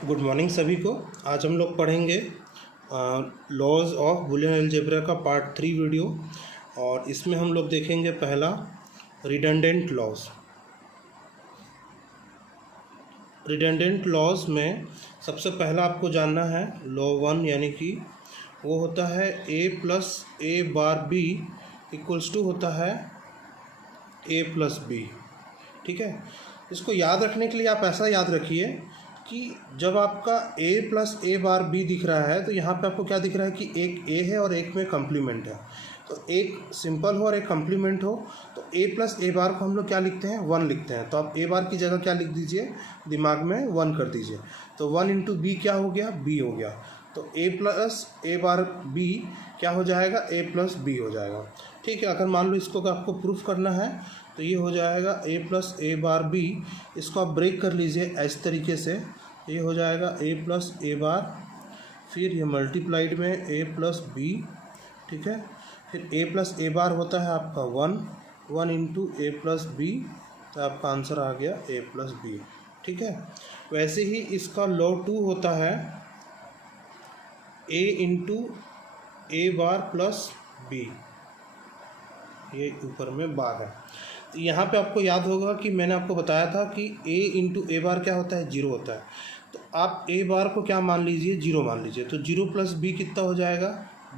Good morning सभी को। आज हम लोग पढ़ेंगे लॉज ऑफ बूलियन अलजेब्रा का पार्ट 3 वीडियो, और इसमें हम लोग देखेंगे पहला रिडंडेंट लॉज। रिडंडेंट लॉज में सबसे पहला आपको जानना है लॉ 1, यानी कि वो होता है a plus A bar B equals to होता है a प्लस बी। ठीक है, इसको याद रखने के लिए आप ऐसा याद रखिए कि जब आपका a plus A bar B दिख रहा है तो यहाँ पे आपको क्या दिख रहा है कि एक a है और एक में कम्प्लीमेंट है। तो एक सिंपल हो और एक कम्प्लीमेंट हो तो a प्लस ए बार को हम लोग क्या लिखते हैं, 1 लिखते हैं। तो आप a बार की जगह क्या लिख दीजिए, दिमाग में 1 कर दीजिए। तो 1 इंटू बी क्या हो गया, b हो गया। तो a plus A bar b क्या हो जाएगा, a प्लस बी हो जाएगा। ठीक है, अगर मान लो इसको आपको प्रूफ करना है तो ये हो जाएगा a plus A bar B. इसको आप ब्रेक कर लीजिए इस तरीके से, ये हो जाएगा a प्लस ए बार, फिर ये मल्टीप्लाइड में a प्लस बी। ठीक है, फिर a प्लस ए बार होता है आपका 1 इंटू ए प्लस बी, तो आपका आंसर आ गया a प्लस बी। ठीक है, वैसे ही इसका लॉ 2 होता है a into A bar plus B, ये ऊपर में बार है। तो यहाँ पे आपको याद होगा कि मैंने आपको बताया था कि a इंटू ए बार क्या होता है, 0 होता है। तो आप a बार को क्या मान लीजिए, 0 मान लीजिए। तो 0 प्लस b कितना हो जाएगा,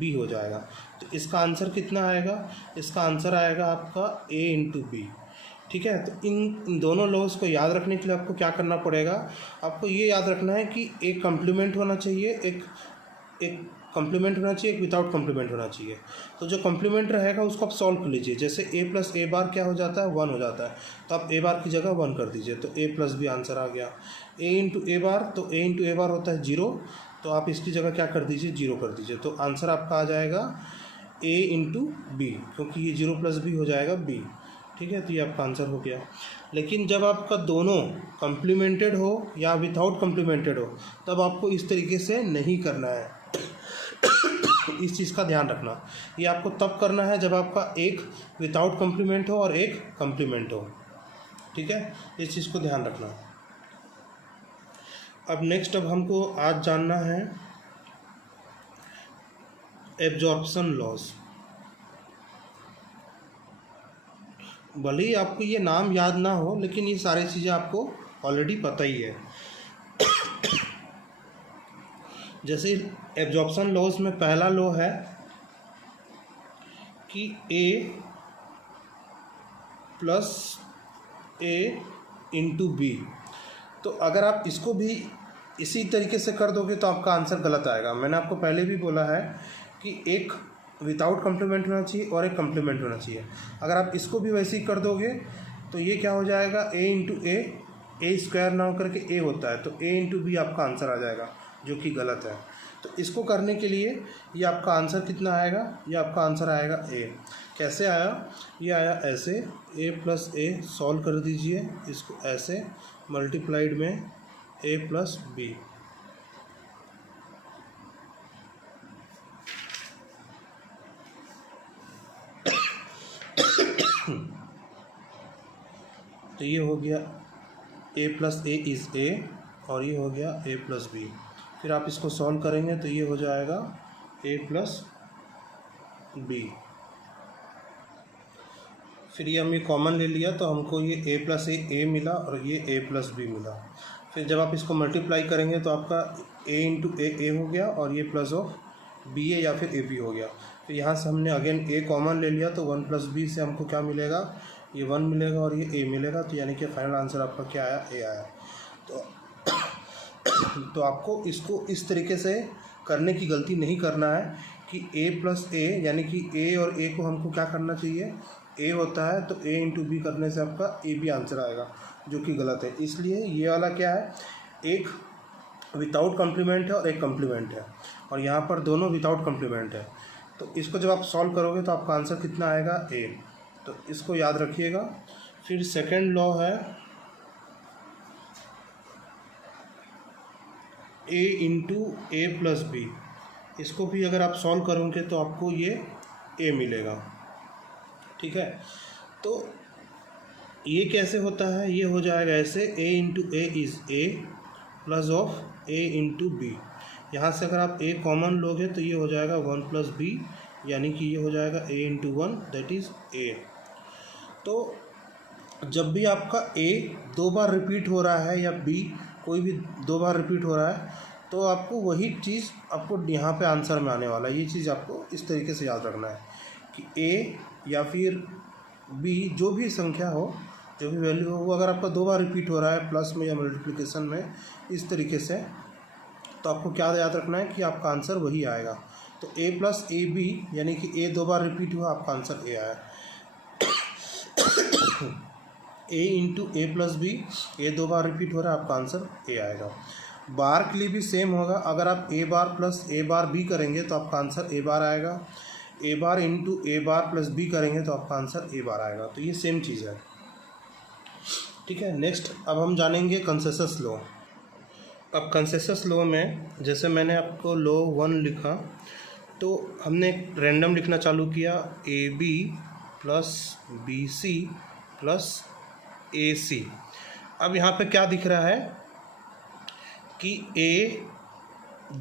b हो जाएगा। तो इसका आंसर कितना आएगा, इसका आंसर आएगा आपका a इंटू बी। ठीक है, तो इन दोनों लॉज को याद रखने के लिए आपको क्या करना पड़ेगा, आपको ये याद रखना है कि एक कम्प्लीमेंट होना चाहिए, एक कम्प्लीमेंट होना चाहिए, एक विदाउट कम्प्लीमेंट होना चाहिए। तो जो कम्प्लीमेंट रहेगा उसको आप सॉल्व कर लीजिए। जैसे a प्लस ए बार क्या हो जाता है, 1 हो जाता है। तो आप a बार की जगह 1 कर दीजिए, तो a प्लस बी आंसर आ गया। a इंटू ए बार, तो a इंटू ए बार होता है 0, तो आप इसकी जगह क्या कर दीजिए, 0 कर दीजिए। तो आंसर आपका आ जाएगा a इंटू बी, क्योंकि ये 0 प्लस बी हो जाएगा b। ठीक है, तो ये आपका आंसर हो गया। लेकिन जब आपका दोनों कम्प्लीमेंटेड हो या विदाउट कम्प्लीमेंटेड हो तब आपको इस तरीके से नहीं करना है। इस चीज़ का ध्यान रखना, ये आपको तब करना है जब आपका एक विदाउट कम्प्लीमेंट हो और एक कम्प्लीमेंट हो। ठीक है, इस चीज़ को ध्यान रखना। अब नेक्स्ट, अब हमको आज जानना है एब्जॉर्प्शन लॉस। भले ही आपको ये नाम याद ना हो, लेकिन ये सारी चीज़ें आपको ऑलरेडी पता ही है। जैसे एब्जॉर्प्शन लॉस में पहला लॉ है कि a plus A into B. तो अगर आप इसको भी इसी तरीके से कर दोगे तो आपका आंसर गलत आएगा। मैंने आपको पहले भी बोला है कि एक विदाउट कम्प्लीमेंट होना चाहिए और एक कम्प्लीमेंट होना चाहिए। अगर आप इसको भी वैसे ही कर दोगे तो ये क्या हो जाएगा, a इंटू ए स्क्वायर ना होकर के a होता है, तो a इंटू बी आपका आंसर आ जाएगा, जो कि गलत है। तो इसको करने के लिए ये आपका आंसर कितना आएगा, ये आपका आंसर आएगा a। कैसे आया, ये आया ऐसे, a प्लस ए सॉल्व कर दीजिए, इसको ऐसे मल्टीप्लाइड में a प्लस बी। तो ये हो गया a plus A is a, और ये हो गया a प्लस बी। फिर आप इसको सॉल्व करेंगे तो ये हो जाएगा a प्लस बी। फिर ये हमने कॉमन ले लिया तो हमको ये a प्लस ए मिला और ये a प्लस बी मिला। फिर जब आप इसको मल्टीप्लाई करेंगे तो आपका a इंटू ए हो गया और ये प्लस ऑफ बी ए या फिर ए बी हो गया। फिर यहाँ से हमने अगेन a कॉमन ले लिया तो 1 प्लस बी से हमको क्या मिलेगा, ये 1 मिलेगा और ये a मिलेगा। तो यानी कि फाइनल आंसर आपका क्या आया, a आया। तो आपको इसको इस तरीके से करने की गलती नहीं करना है कि a प्लस ए, यानी कि a और a को हमको क्या करना चाहिए, a होता है तो a इंटू बी करने से आपका a भी आंसर आएगा, जो कि गलत है। इसलिए ये वाला क्या है, एक विदाउट कम्प्लीमेंट है और एक कम्प्लीमेंट है, और यहाँ पर दोनों विदाउट कम्प्लीमेंट है। तो इसको जब आप सॉल्व करोगे तो आपका आंसर कितना आएगा, a। तो इसको याद रखिएगा। फिर सेकंड लॉ है a into A plus B. इसको भी अगर आप सॉल्व करोगे तो आपको ये a मिलेगा। ठीक है, तो ये कैसे होता है, ये हो जाएगा ऐसे, a into A is a plus of A into B. यहाँ से अगर आप ए कॉमन लोगे तो ये हो जाएगा 1 प्लस बी, यानी कि ये हो जाएगा ए इंटू 1 दैट इज़ ए। तो जब भी आपका ए 2 बार रिपीट हो रहा है या बी कोई भी 2 बार रिपीट हो रहा है तो आपको वही चीज़ आपको यहाँ पे आंसर में आने वाला है। ये चीज़ आपको इस तरीके से याद रखना है कि ए या फिर बी जो भी संख्या हो, जो भी वैल्यू हो, वो अगर आपका 2 बार रिपीट हो रहा है प्लस में या मल्टीप्लिकेशन में इस तरीके से, तो आपको क्या याद रखना है कि आपका आंसर वही आएगा। तो ए प्लस ए बी यानी कि ए 2 बार रिपीट हुआ, आपका आंसर ए आया। ए into A plus B, A 2 bar repeat हो रहा है, आपका आंसर ए आएगा। बार के लिए भी सेम होगा, अगर आप ए bar plus A bar B करेंगे तो आपका आंसर ए बार आएगा। ए bar into A bar plus B करेंगे तो आपका आंसर ए बार आएगा। तो ये सेम चीज़ है, ठीक है। नेक्स्ट अब हम जानेंगे कंसेंसस लॉ। अब कंसेंसस लॉ में जैसे मैंने आपको लॉ 1 लिखा तो हमने रैंडम लिखना चालू किया, A B plus B C plus A C. अब यहाँ पे क्या दिख रहा है कि ए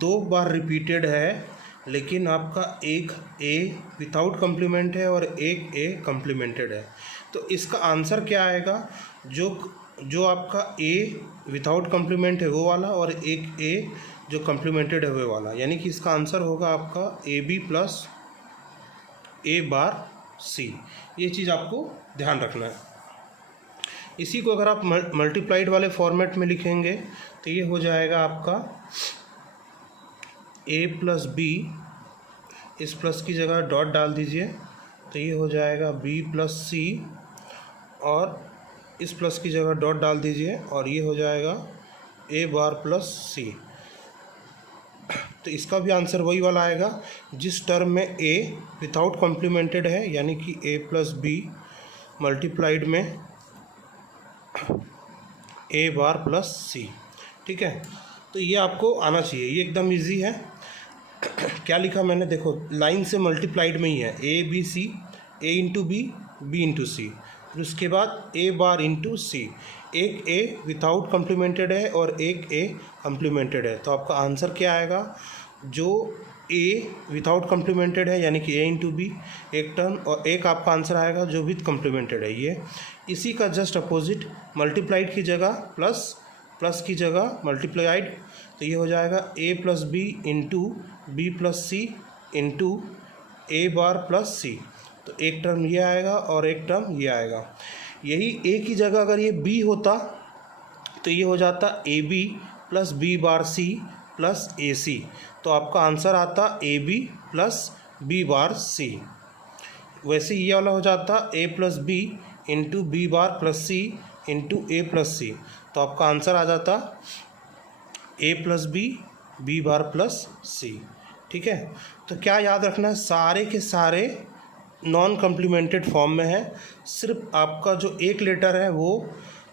2 बार रिपीटेड है, लेकिन आपका एक ए विदाउट कम्प्लीमेंट है और एक ए कम्प्लीमेंटेड है। तो इसका आंसर क्या आएगा, जो आपका ए विदाउट कम्प्लीमेंट है वो वाला और एक ए जो कम्प्लीमेंटेड है वो वाला, यानी कि इसका आंसर होगा आपका ए बी प्लस ए बार सी। ये चीज़ आपको ध्यान रखना है। इसी को अगर आप मल्टीप्लाइड वाले फॉर्मेट में लिखेंगे तो ये हो जाएगा आपका ए प्लस बी, इस प्लस की जगह डॉट डाल दीजिए तो ये हो जाएगा बी प्लस सी, और इस प्लस की जगह डॉट डाल दीजिए और ये हो जाएगा ए बार प्लस सी। तो इसका भी आंसर वही वाला आएगा जिस टर्म में ए विदाउट कॉम्प्लीमेंटेड है, यानी कि ए प्लस बी मल्टीप्लाइड में ए बार प्लस सी, ठीक है। तो ये आपको आना चाहिए, ये एकदम इजी है। क्या लिखा मैंने, देखो लाइन से मल्टीप्लाइड में ही है, A B C, A into B, B into C, फिर उसके बाद ए बार इंटू सी। एक ए विदाउट कम्प्लीमेंटेड है और एक ए कम्प्लीमेंटेड है, तो आपका आंसर क्या आएगा, जो ए विदाउट कम्प्लीमेंटेड है यानी कि ए इंटू बी एक टर्म, और एक आपका आंसर आएगा जो विद कम्प्लीमेंटेड है। ये इसी का जस्ट अपोजिट, मल्टीप्लाइड की जगह प्लस, प्लस की जगह मल्टीप्लाइड, तो ये हो जाएगा A plus B into B plus C into A bar plus C. तो एक टर्म ये आएगा और एक टर्म ये आएगा। यही ए की जगह अगर ये बी होता तो ये हो जाता A B plus B bar C plus A C, तो आपका आंसर आता A B plus B bar C. वैसे ये वाला हो जाता A plus B into B bar plus C into A plus C, तो आपका आंसर आ जाता A plus B B bar plus C, ठीक है। तो क्या याद रखना है, सारे के सारे नॉन कम्प्लीमेंटेड फॉर्म में है, सिर्फ आपका जो एक लेटर है वो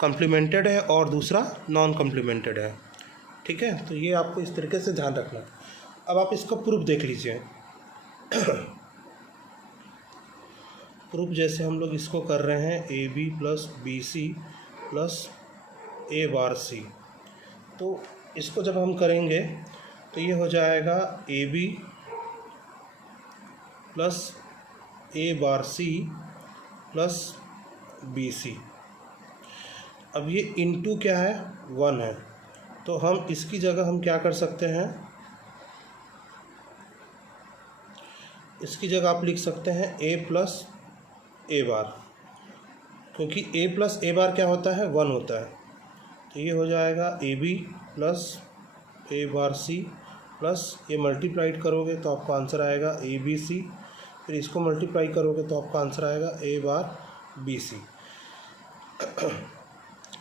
कम्प्लीमेंटेड है और दूसरा नॉन कम्प्लीमेंटेड है, ठीक है। तो ये आपको इस तरीके से ध्यान रखना है। अब आप इसका प्रूफ देख लीजिए। प्रूफ जैसे हम लोग इसको कर रहे हैं, A B plus B C plus A bar C, तो इसको जब हम करेंगे तो ये हो जाएगा A B plus A bar C plus B C. अब ये इंटू क्या है, 1 है, तो हम इसकी जगह हम क्या कर सकते हैं, इसकी जगह आप लिख सकते हैं ए प्लस ए बार, क्योंकि ए प्लस ए बार क्या होता है, 1 होता है। तो ये हो जाएगा A B plus A bar C plus, ये मल्टीप्लाइड करोगे तो आपका आंसर आएगा ए बी सी, फिर इसको मल्टीप्लाई करोगे तो आपका आंसर आएगा ए बार बी सी।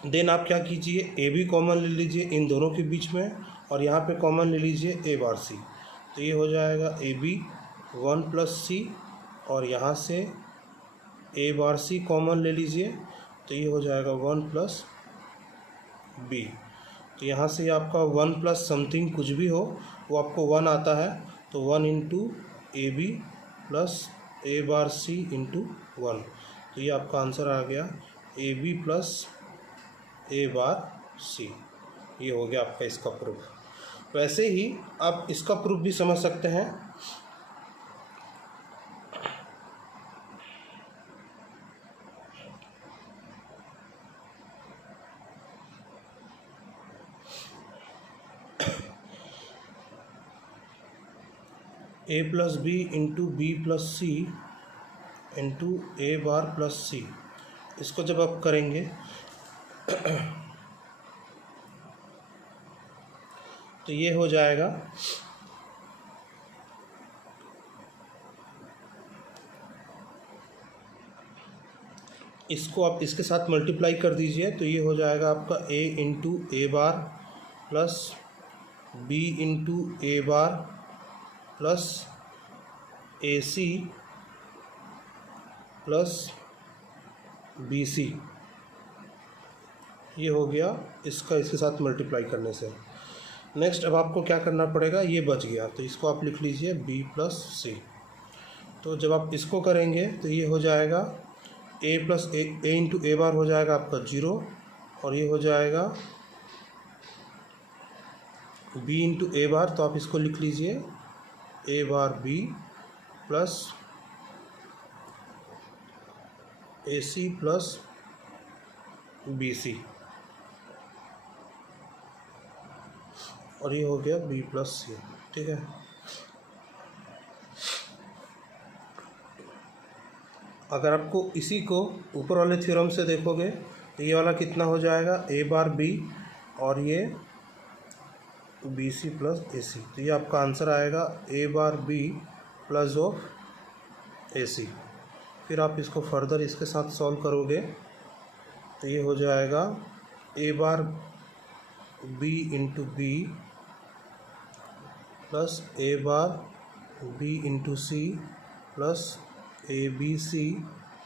देन आप क्या कीजिए, ए बी कॉमन ले लीजिए इन दोनों के बीच में और यहाँ पे कॉमन ले लीजिए ए बार सी, तो ये हो जाएगा ए बी 1 प्लस सी, और यहाँ से ए बार सी कॉमन ले लीजिए तो ये हो जाएगा 1 प्लस बी। तो यहाँ से आपका 1 प्लस समथिंग कुछ भी हो वो आपको 1 आता है, तो 1 into A B plus A bar C into 1, तो ये आपका आंसर आ गया ए बी प्लस ए बार सी। ये हो गया आपका इसका प्रूफ। वैसे ही आप इसका प्रूफ भी समझ सकते हैं। A plus B into B plus C into A bar plus C, इसको जब आप करेंगे तो ये हो जाएगा इसको आप इसके साथ मल्टीप्लाई कर दीजिए तो ये हो जाएगा आपका a into A bar plus B into A bar plus A C plus B C. ये हो गया इसका इसके साथ मल्टीप्लाई करने से। नेक्स्ट अब आपको क्या करना पड़ेगा, ये बच गया तो इसको आप लिख लीजिए b प्लस सी। तो जब आप इसको करेंगे तो ये हो जाएगा a plus A into A बार हो जाएगा आपका 0 और ये हो जाएगा b इंटू ए बार, तो आप इसको लिख लीजिए a bar b plus A C plus B C और ये हो गया b प्लस सी। ठीक है, अगर आपको इसी को ऊपर वाले थ्योरम से देखोगे तो ये वाला कितना हो जाएगा a बार b और ये B C plus A C, तो ये आपका आंसर आएगा a bar b plus of A C. फिर आप इसको फर्दर इसके साथ सॉल्व करोगे तो ये हो जाएगा a bar b into B plus A bar b into C plus A B C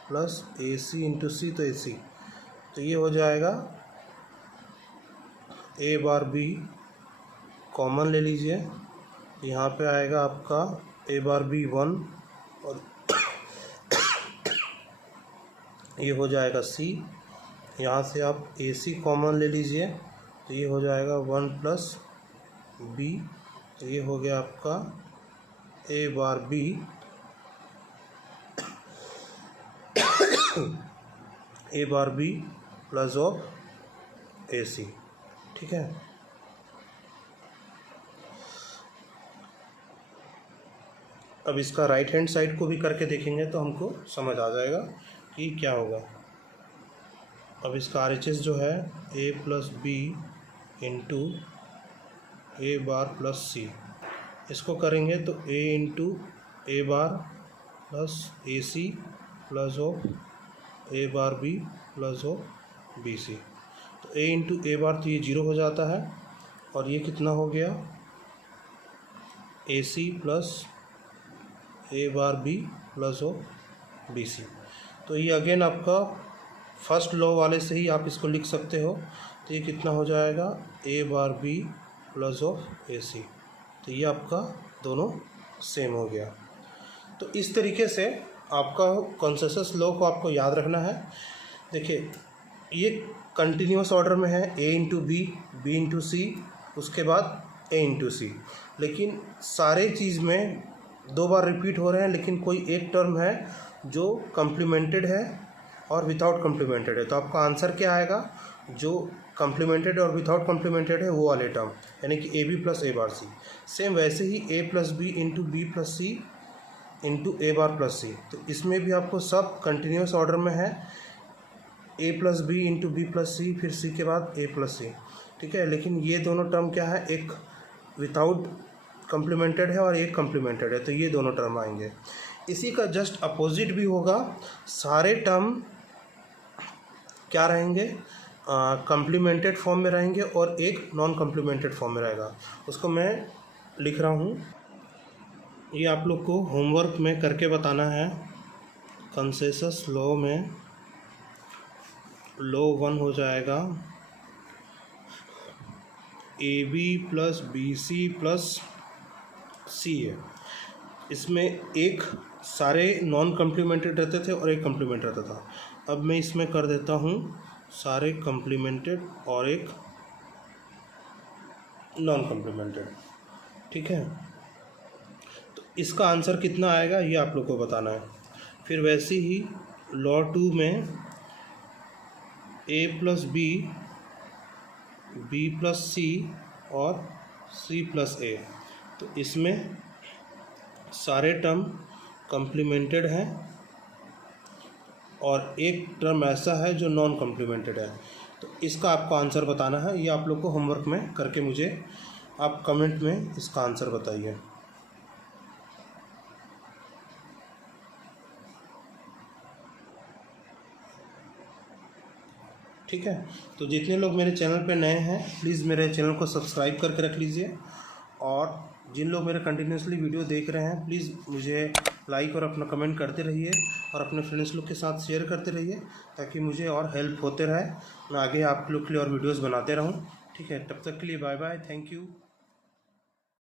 plus A C into C, तो ए सी, तो ये हो जाएगा ए बार बी कॉमन ले लीजिए, यहाँ पे आएगा आपका ए बार बी 1 और ये हो जाएगा सी। यहाँ से आप ए सी कॉमन ले लीजिए तो ये हो जाएगा 1 प्लस बी, तो ये हो गया आपका A bar B A bar B plus of A C. ठीक है, अब इसका राइट हैंड साइड को भी करके देखेंगे तो हमको समझ आ जाएगा कि क्या होगा। अब इसका RHS जो है a plus B into A bar plus C, इसको करेंगे तो a into A bar plus A C plus of A bar B plus of B C, तो a इंटू ए बार तो ये 0 हो जाता है और ये कितना हो गया A C plus A bar B plus of B C. तो ये अगेन आपका फर्स्ट लॉ वाले से ही आप इसको लिख सकते हो, तो ये कितना हो जाएगा ए bar B plus of A C, तो ये आपका दोनों सेम हो गया। तो इस तरीके से आपका कंसेंसस लॉ को आपको याद रखना है। देखिए ये कंटिन्यूस ऑर्डर में है a into B, B into C, उसके बाद a इंटू सी, लेकिन सारे चीज़ में 2 बार रिपीट हो रहे हैं, लेकिन कोई एक टर्म है जो कम्प्लीमेंटेड है और विदाउट कम्प्लीमेंटेड है। तो आपका आंसर क्या आएगा, जो कम्प्लीमेंटेड और विदाउट कम्प्लीमेंटेड है वो वाले टर्म, यानी कि A B plus A bar C. Same वैसे ही a plus B into B plus C into A bar plus C, तो इसमें भी आपको सब कंटिन्यूस ऑर्डर में है, a plus B into B plus C, फिर सी के बाद a प्लस सी। ठीक है, लेकिन ये दोनों टर्म क्या है, एक विदाउट कम्प्लीमेंटेड है और एक कम्प्लीमेंटेड है, तो ये दोनों टर्म आएंगे। इसी का जस्ट अपोजिट भी होगा, सारे टर्म क्या रहेंगे, कम्प्लीमेंटेड फॉर्म में रहेंगे और एक नॉन कम्प्लीमेंटेड फॉर्म में रहेगा। उसको मैं लिख रहा हूँ, ये आप लोग को होमवर्क में करके बताना है। कंसेंसस लॉ में लॉ 1 हो जाएगा A B plus B C plus C है। इसमें एक सारे नॉन कम्प्लीमेंटेड रहते थे और एक कम्प्लीमेंट रहता था। अब मैं इसमें कर देता हूँ सारे कम्प्लीमेंटेड और एक नॉन कॉम्प्लीमेंटेड। ठीक है, तो इसका आंसर कितना आएगा ये आप लोग को बताना है। फिर वैसे ही लॉ 2 में a plus B, B plus C और सी प्लस ए, तो इसमें सारे टर्म कॉम्प्लीमेंटेड हैं और एक टर्म ऐसा है जो नॉन कॉम्प्लीमेंटेड है। तो इसका आपको आंसर बताना है, ये आप लोग को होमवर्क में करके मुझे आप कमेंट में इसका आंसर बताइए। ठीक है, तो जितने लोग मेरे चैनल पे नए हैं प्लीज़ मेरे चैनल को सब्सक्राइब करके रख लीजिए, और जिन लोग मेरे कंटिन्यूसली वीडियो देख रहे हैं प्लीज़ मुझे लाइक और अपना कमेंट करते रहिए और अपने फ्रेंड्स लोग के साथ शेयर करते रहिए, ताकि मुझे और हेल्प होते रहे, मैं आगे आप लोग के लिए और वीडियोस बनाते रहूं। ठीक है, तब तक के लिए बाय बाय, थैंक यू।